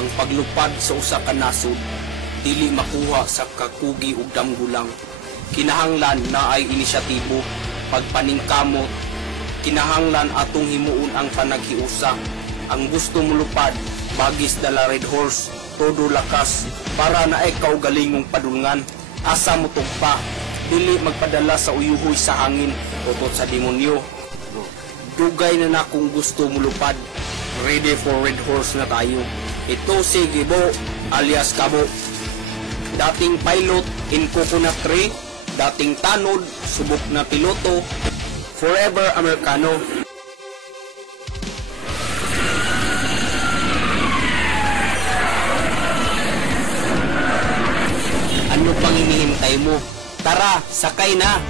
Ang paglupad sa usa ka nasod dili makuha sa kakugi ug damgulang. Kinahanglan na ay inisyatibo, pagpaningkamot. Kinahanglan atong himuon ang panaghiusa. Ang gusto mulupad, bagis dala Red Horse, todo lakas, para na ikaw galingong padulngan. Asa mo tugpa, dili magpadala sa uyuhoy sa hangin, utot sa demonyo. Dugay na kung gusto mulupad, ready for Red Horse na tayo. Ito si Gibo, alias Kabo. Dating pilot in Coconut Tree, dating tanod, subok na piloto, forever Americano. Ano pang hinihintay mo? Tara, sakay na!